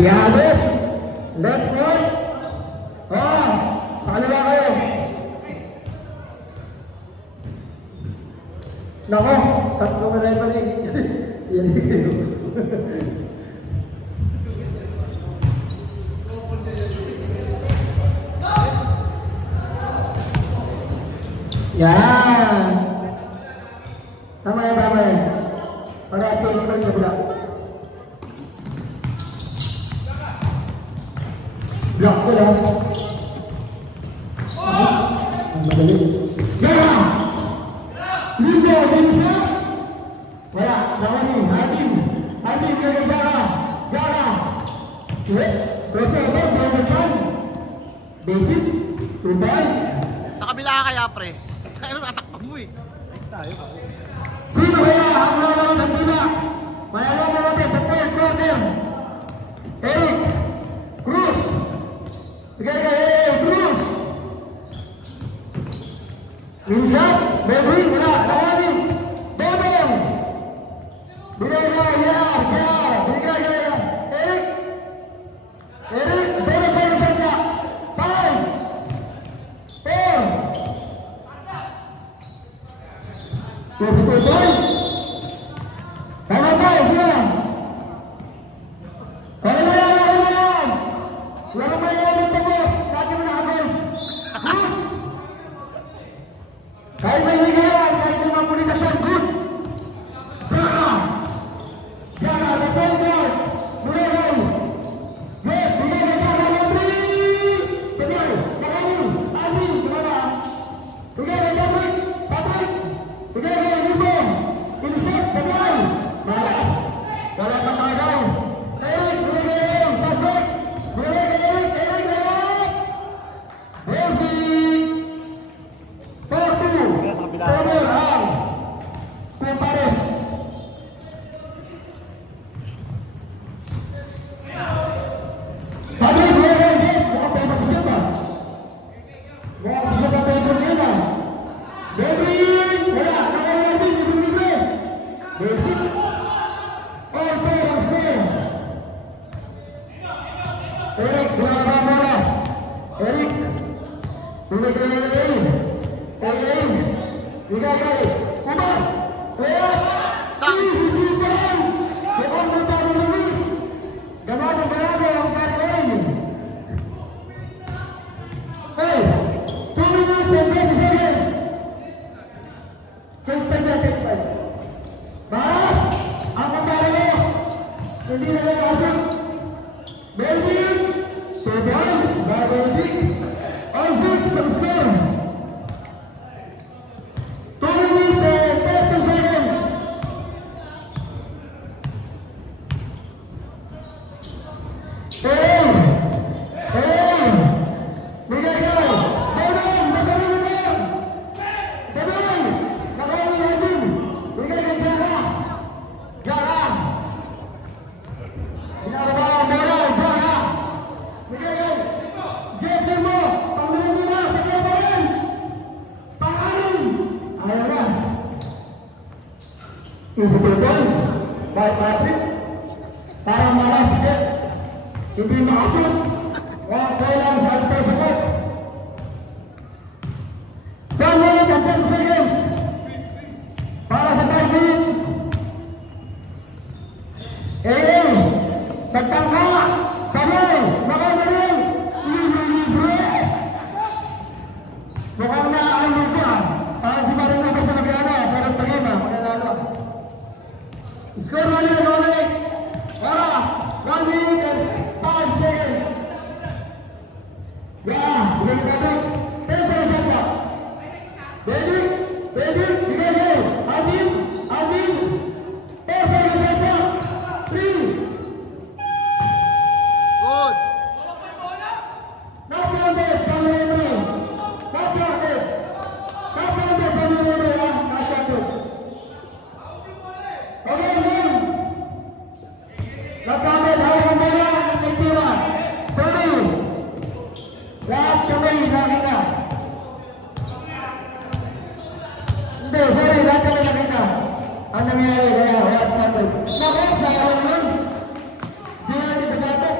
Diabes, left foot. Oh, sa kanila kayo. Nako, tatlo na lang pala eh. Yan kayo. Yan. Tama yan, tama yan. Para ito yung kanyang kabila. Block ko lang. Ang madali. Yan! Lindo, lindo! Wala, nakani, hatim. Hatim, yung gara. Gara. Kasi ito, gawin. Basic. Tumbay. Sa kabila ka kaya, pre. Sa'yo tatakpan mo eh. Sino kaya ang lalaro ng pina? Mayalaman natin sa third quarter. Eric Cruz. Sige ka, Eric Cruz. Inshot, Bedwin, wala, nakani. Bebel. Bigay ka, Yar. Bigay ka, Eric. Eric, 0-0 ka. 5, 4. Tututoy. Tama tayo, sila. Kaya na yan. Sila na may yabit sa boss. Lagi mo nakabay. Good. Kahit may higayan, kahit may mga pulitasyon, good. Saka. Saka, let's go. Mulay. Yes, mulay na saka ng 3. Sige, nakani. Adi, kumana. Sige, Patrick. Patrick. Sige, Limon. Ilisip, sabay. Malas. Wala kang magaw. Eric, Bulay. Patrick. Bulay, Eric. Eric, Eric. Basic. 4-2. Summer ang Kumpares. Patrick, Bulay, Eric. Mukhang tayo masigit ba? Mukhang masigit ang Pedro nila. Bedwin! Wala! Nakalamin! Ibigay! Basic! All fair and fair! Eric! Wala ka bola! Eric! Tuloy ka yung Eric! Eric! Bigay ka eh! Kumas! Layat! Easy defense! Second na tayo Luis! Ganado ang Carmen! Hey! 2 minutes and 20 seconds! Baras, ang kataralo, hindi na lang kapit. Melvin, Tobal, Barbadik, Alfred, Samsner. 2 minutes and 30 seconds. Hey! Bigay ka! Bonan! Magaling mo! Sabay! Nakawin natin! Bigay ka Jara! Jara! Binaraba ang bola! Jara! Bigay ka! Jeffrey mo! Pangulong mo na! Sa kaparan! Pang-anin! Ayaw na! Easy balls by Patrick. Parang malas Jeff. Hindi makasut. Kailang sa alpersakot. 1 minute and 10 seconds. Para sa 5 minutes. Nagtangka. Sabay. Makagaling. Libre. Mukhang naano ka. Parang si Maring Lucas sa nag-ano. Pero pag-ima. Mananalo. Score na niya. Para 1 minute and 5 seconds. Yeah. Bigay ka 10 seconds pa. Ready? Bigay ka. Adin. Perfect. 3. Good. Not planted, family member. Not planted, family member. Not planted. Okay, one. Not planted, hawak ang bola. Nagtira. 30. Lahat kami nakita. Hindi, sorry, lahat kami nakita. Ang nangyari, kaya wala planted. Naku, sayang yun. Di natin sa gato.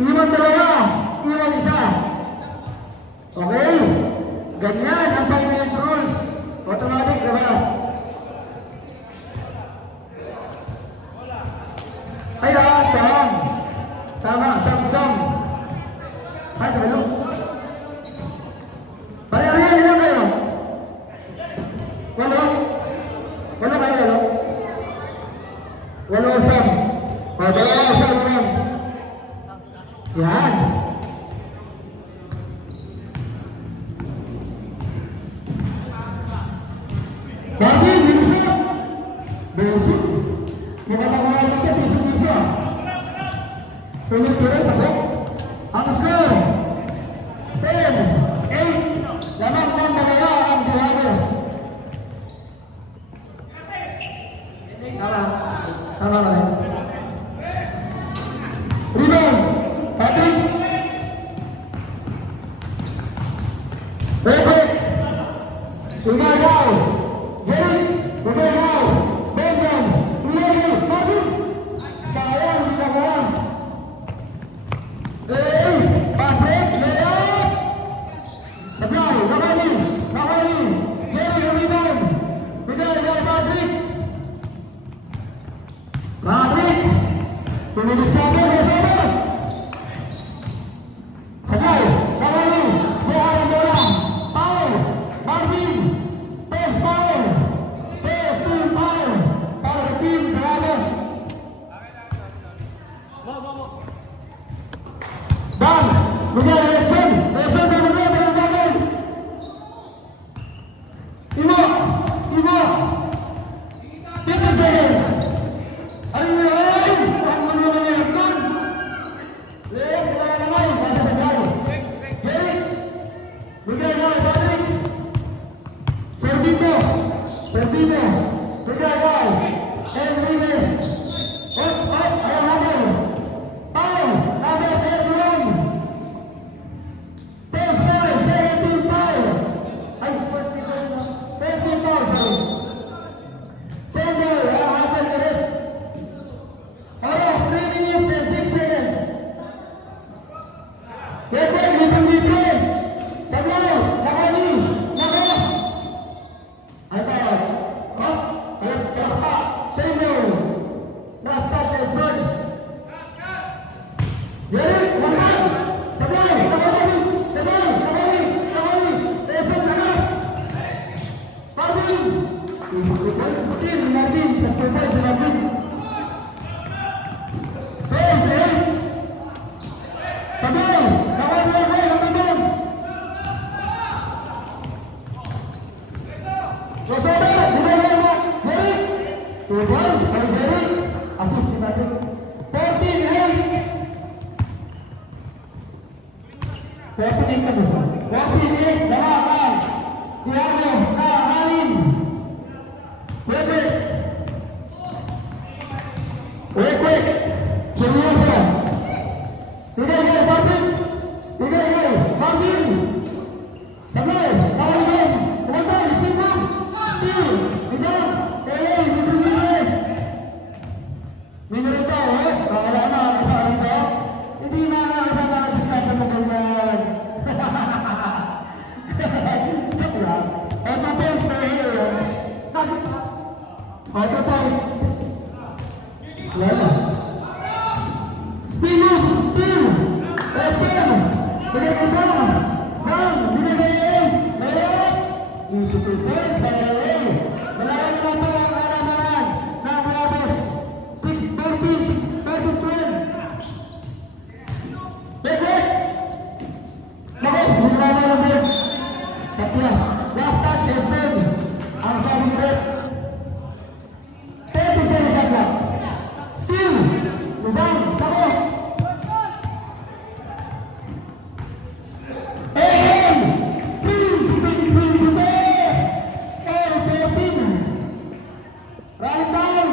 Iwan dalawa, iwan isa. Okay? Ganyan ang 5 minutes rules. Automatic labas. Ay, Sam. Tama, Sam. Ay, halo. Pareho ilan kayo? Walo? Walo kayo, walo? Walo, Sam. O, dalawa, Sam, Sam. Yan. Jadi, bisa. Besok. Kita tak mahu kita bisa. Tulis turun masuk. Ang skor. 10-8. Lamang ng dalawa ang Buhanos. Tama ba rin? Rebound. Patrick. Pepe. Tumagaw. Jerry. Tumagaw. Bendon. Tumagaw. Patrick. Sayang di bawah. Patrick. Layup. Sebelah. Nakali. Jerry. Rebound. Tumagaw. Patrick. Patrick. Tumilis kami. Bersama. Sebelah. Nakali. Buharan bola. Paul. Marvin. Pass Paul. Pass team Paul. Para ke tim Buhanos. Dan punya Wilson dengan tangan. Imo. 50 seconds. Ayun, ang manulang ni Akon. Lihat naman pasal tayo. Jerry. Bigay na Patrick. Servito. Bigay na. Enriquez. Up, ayaw natin. Paul, number 81. Pass Paul, 17 Paul. Ay, first team Paul, sorry. Sender, ayaw natin ulit. Oras, 3 minutes and 6 seconds. Yesen, libre. Sablay, nakali, naka. Ay, parang. Up, alam, kakapa. Sender. Last stop, Edson. Jerry, Waman. Sablay, nakali. Edson, naka. Marvin. Marvin, terkembang si Marvin. Sablay, nakali lagi, nakali. Saudara, Jerry. Tubal, Jerry. Asis si Marvin. 14-8. 14-8, lawakan. Buhanos, Halin. Pepe. Serioso. 3 Patrick. 3 Marvin. Sablay, Halin. Kumantan, Stephen. Steve, Bidang, Tele, Libre. Minuto, wala na kasama rito. Hindi na kasama na diskarte mo ganyan. Joke lang. Auto-pause na hero. Auto-pause. Wala. Steve. Edson. Binigay. Layup. Institutions, Pagawin. Malayan na po ang kalamangan ng Buhanos. 6-14, 6-12. Bekek. Bakit? Hindi naman ang break. Tapos, last touch, Edson. Ang sabi ni Red. 30 seconds lang. Still. Lubang. Tapos. Running down.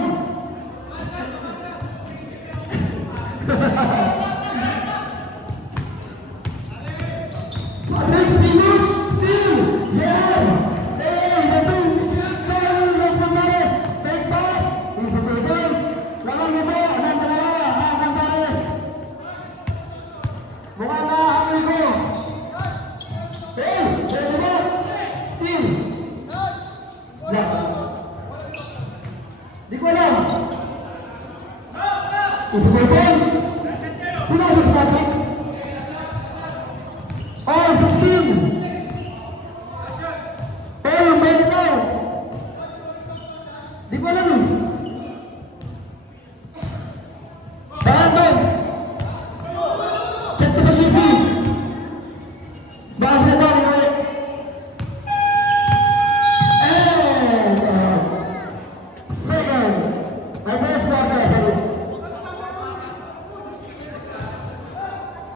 Next minute, still, yeah. The Prince, Gonzales, take pass, institutions, lawan mo po, anong kanala, Gonzales. Pinalo si Patrick. Oh, 16. Oh, yung best now. Di ko alam eh.